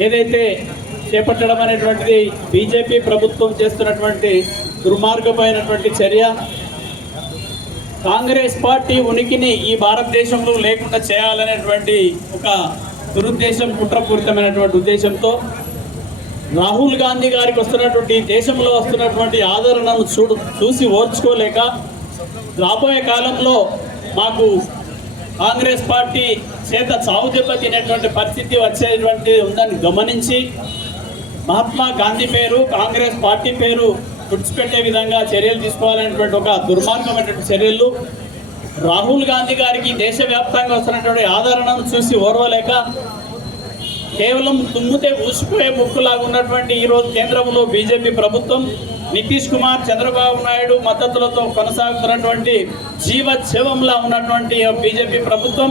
ఏదైతే చేపట్టడం అనేటువంటిది బీజేపీ ప్రభుత్వం చేస్తున్నటువంటి దుర్మార్గమైనటువంటి చర్య కాంగ్రెస్ పార్టీ ఉనికిని ఈ భారతదేశంలో లేకుండా చేయాలనేటువంటి ఒక దురుద్దేశం కుట్రపూరితమైనటువంటి ఉద్దేశంతో రాహుల్ గాంధీ గారికి వస్తున్నటువంటి దేశంలో వస్తున్నటువంటి ఆదరణను చూడు చూసి ఓర్చుకోలేక రాబోయే కాలంలో మాకు కాంగ్రెస్ పార్టీ చేత చావు దెబ్బ తినేటువంటి పరిస్థితి వచ్చేటువంటి ఉందని గమనించి మహాత్మా గాంధీ పేరు కాంగ్రెస్ పార్టీ పేరు తుడిచిపెట్టే విధంగా చర్యలు తీసుకోవాలనేటువంటి ఒక దుర్మార్గమైనటువంటి చర్యలు. రాహుల్ గాంధీ గారికి దేశవ్యాప్తంగా వస్తున్నటువంటి ఆదరణను చూసి ఓర్వలేక కేవలం తుమ్మితే ఊసిపోయే ముక్కులాగా ఉన్నటువంటి ఈ రోజు కేంద్రంలో బీజేపీ ప్రభుత్వం నితీష్ కుమార్ చంద్రబాబు నాయుడు మద్దతులతో కొనసాగుతున్నటువంటి జీవోత్సవంలా ఉన్నటువంటి బీజేపీ ప్రభుత్వం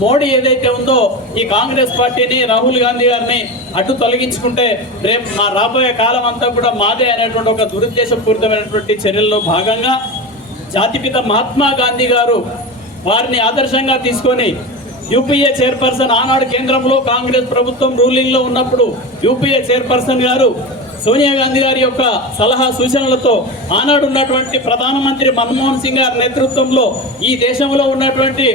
మోడీ ఏదైతే ఉందో ఈ కాంగ్రెస్ పార్టీని రాహుల్ గాంధీ గారిని అటు తొలగించుకుంటే రేపు మా రాబోయే కాలం అంతా కూడా మాదే అనేటువంటి ఒక దురుద్దేశపూరితమైనటువంటి చర్యల్లో భాగంగా జాతిపిత మహాత్మా గాంధీ గారు వారిని ఆదర్శంగా తీసుకొని యూపీఏ చైర్పర్సన్ ఆనాడు కేంద్రంలో కాంగ్రెస్ ప్రభుత్వం రూలింగ్లో ఉన్నప్పుడు యూపీఏ చైర్పర్సన్ గారు సోనియా గాంధీ గారి యొక్క సలహా సూచనలతో ఆనాడు ఉన్నటువంటి ప్రధానమంత్రి మన్మోహన్ సింగ్ గారి నేతృత్వంలో ఈ దేశంలో ఉన్నటువంటి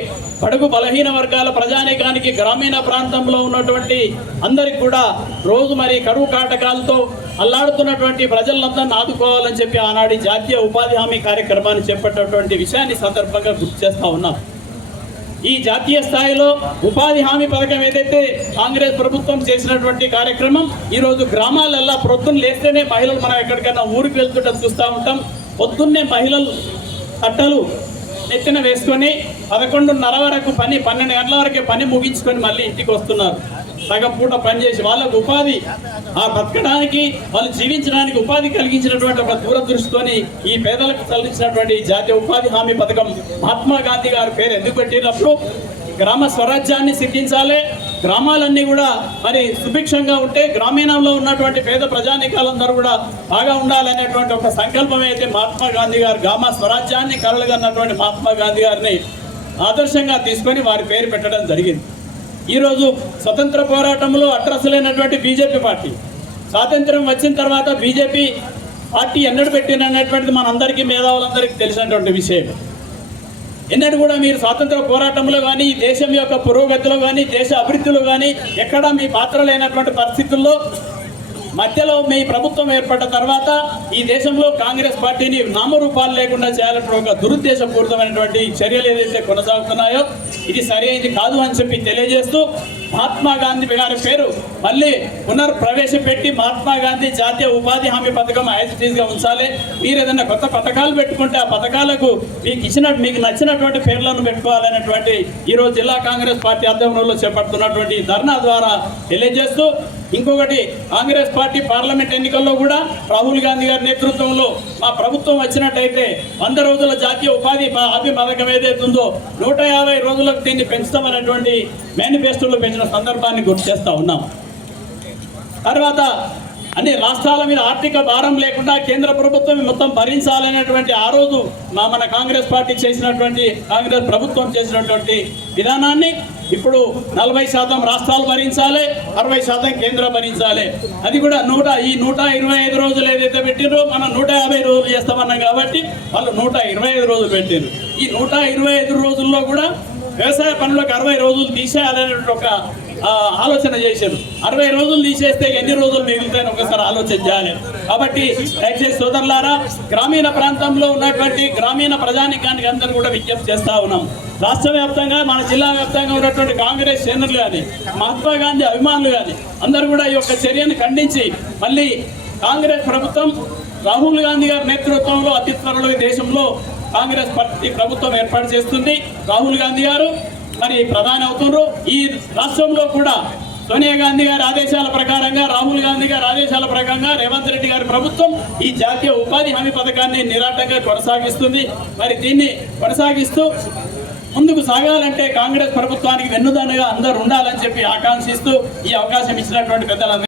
పడుగు బలహీన వర్గాల ప్రజానీకానికి గ్రామీణ ప్రాంతంలో ఉన్నటువంటి అందరికి కూడా రోజు మరి కరువు కాటకాలతో అల్లాడుతున్నటువంటి ప్రజలందరినీ ఆదుకోవాలని చెప్పి ఆనాడు జాతీయ ఉపాధి హామీ కార్యక్రమాన్ని చేపట్టినటువంటి విషయాన్ని సందర్భంగా గుర్తు చేస్తా ఉన్నాం ఈ జాతీయ స్థాయిలో ఉపాధి హామీ పథకం ఏదైతే కాంగ్రెస్ ప్రభుత్వం చేసినటువంటి కార్యక్రమం ఈరోజు గ్రామాలల్లా గ్రామాలల్లో ప్రొద్దున లేస్తేనే మహిళలు మనం ఎక్కడికైనా ఊరికి వెళ్తుంటే చూస్తూ ఉంటాం. పొద్దున్నే మహిళలు కట్టలు నెత్తిన వేసుకొని పదకొండున్నర వరకు పని పన్నెండు గంటల వరకే పని ముగించుకొని మళ్ళీ ఇంటికి వస్తున్నారు. సగం పూట పనిచేసి వాళ్ళకు ఉపాధి ఆ బతకడానికి వాళ్ళు జీవించడానికి ఉపాధి కలిగించినటువంటి ఒక దూరదృష్టితోని ఈ పేదలకు చెల్లించినటువంటి జాతీయ ఉపాధి హామీ పథకం మహాత్మా గాంధీ గారి పేరు ఎందుకు పెట్టినప్పుడు గ్రామ స్వరాజ్యాన్ని సిద్ధించాలి గ్రామాలన్నీ కూడా మరి సుభిక్షంగా ఉంటే గ్రామీణంలో ఉన్నటువంటి పేద ప్రజానికాలందరూ కూడా బాగా ఉండాలనేటువంటి ఒక సంకల్పం అయితే మహాత్మా గాంధీ గారు గ్రామ స్వరాజ్యాన్ని కలలుగన్నటువంటి మహాత్మా గాంధీ గారిని ఆదర్శంగా తీసుకొని వారి పేరు పెట్టడం జరిగింది. ఈరోజు స్వతంత్ర పోరాటంలో అట్రసలైనటువంటి బీజేపీ పార్టీ. స్వాతంత్రం వచ్చిన తర్వాత బీజేపీ పార్టీ ఎన్నడు పెట్టినటువంటిది మనందరికీ మేధావులందరికీ తెలిసినటువంటి విషయం. ఎన్నడూ కూడా మీరు స్వాతంత్ర పోరాటంలో కానీ దేశం యొక్క పురోగతిలో కానీ దేశ అభివృద్ధిలో కానీ ఎక్కడా మీ పాత్ర లేనటువంటి పరిస్థితుల్లో మధ్యలో మీ ప్రభుత్వం ఏర్పడ్డ తర్వాత ఈ దేశంలో కాంగ్రెస్ పార్టీని నామరూపాలు లేకుండా చేయాలంటే ఒక దురుద్దేశపూరితమైనటువంటి చర్యలు ఏదైతే కొనసాగుతున్నాయో ఇది సరైనది కాదు అని చెప్పి తెలియజేస్తూ మహాత్మా గాంధీ గారి పేరు మళ్ళీ పునర్ప్రవేశపెట్టి మహాత్మా గాంధీ జాతీయ ఉపాధి హామీ పథకం యాజిటీస్గా ఉంచాలి. మీరు ఏదైనా కొత్త పథకాలు పెట్టుకుంటే ఆ పథకాలకు మీకు ఇచ్చిన మీకు నచ్చినటువంటి పేర్లను పెట్టుకోవాలనేటువంటి ఈరోజు జిల్లా కాంగ్రెస్ పార్టీ ఆధ్వర్యంలో చేపడుతున్నటువంటి ధర్నా ద్వారా తెలియజేస్తూ ఇంకొకటి కాంగ్రెస్ పార్టీ పార్లమెంట్ ఎన్నికల్లో కూడా రాహుల్ గాంధీ గారి నేతృత్వంలో మా ప్రభుత్వం వచ్చినట్టయితే వంద రోజుల జాతీయ ఉపాధి మా హామీ పథకం ఏదైతే ఉందో నూట యాభై రోజులకు దీన్ని పెంచుతామనేటువంటి మేనిఫెస్టోలో పెంచిన సందర్భాన్ని గుర్తు చేస్తూ ఉన్నాం. తర్వాత అన్ని రాష్ట్రాల మీద ఆర్థిక భారం లేకుండా కేంద్ర ప్రభుత్వం మొత్తం భరించాలనేటువంటి ఆ రోజు మా మన కాంగ్రెస్ పార్టీ చేసినటువంటి కాంగ్రెస్ ప్రభుత్వం చేసినటువంటి విధానాన్ని ఇప్పుడు నలభై శాతం రాష్ట్రాలు భరించాలి అరవై శాతం కేంద్రం భరించాలి. అది కూడా నూట ఈ నూట ఇరవై ఐదు రోజులు ఏదైతే పెట్టినో మనం నూట యాభై రోజులు చేస్తామన్నాం కాబట్టి వాళ్ళు నూట ఇరవై ఐదు రోజులు పెట్టారు ఈ నూట ఇరవై ఐదు రోజుల్లో కూడా వ్యవసాయ పనులకు అరవై రోజులు తీసేయాలనేటువంటి ఒక ఆలోచన చేశారు. అరవై రోజులు తీసేస్తే ఎన్ని రోజులు మిగులుతాయని ఒకసారి ఆలోచన చేయాలి. కాబట్టి దయచేసి సోదరులారా గ్రామీణ ప్రాంతంలో ఉన్నటువంటి గ్రామీణ ప్రజానికానికి అందరూ కూడా విజ్ఞప్తి చేస్తా ఉన్నాం. రాష్ట్ర వ్యాప్తంగా మన జిల్లా వ్యాప్తంగా ఉన్నటువంటి కాంగ్రెస్ శ్రేణులు కానీ మహాత్మా గాంధీ అభిమానులు కానీ అందరూ కూడా ఈ యొక్క చర్యను ఖండించి మళ్ళీ కాంగ్రెస్ ప్రభుత్వం రాహుల్ గాంధీ గారి నేతృత్వంలో అతి త్వరలో దేశంలో కాంగ్రెస్ పార్టీ ప్రభుత్వం ఏర్పాటు చేస్తుంది. రాహుల్ గాంధీ గారు మరి ప్రధాని అవుతున్నారు ఈ రాష్ట్రంలో కూడా సోనియా గాంధీ గారి ఆదేశాల ప్రకారంగా రాహుల్ గాంధీ గారి ఆదేశాల ప్రకారంగా రేవంత్ రెడ్డి గారి ప్రభుత్వం ఈ జాతీయ ఉపాధి హామీ పథకాన్ని నిరాటంగా కొనసాగిస్తుంది. మరి దీన్ని కొనసాగిస్తూ ముందుకు సాగాలంటే కాంగ్రెస్ ప్రభుత్వానికి వెన్నుదన్నుగా అందరూ ఉండాలని చెప్పి ఆకాంక్షిస్తూ ఈ అవకాశం ఇచ్చినటువంటి పెద్దలందరూ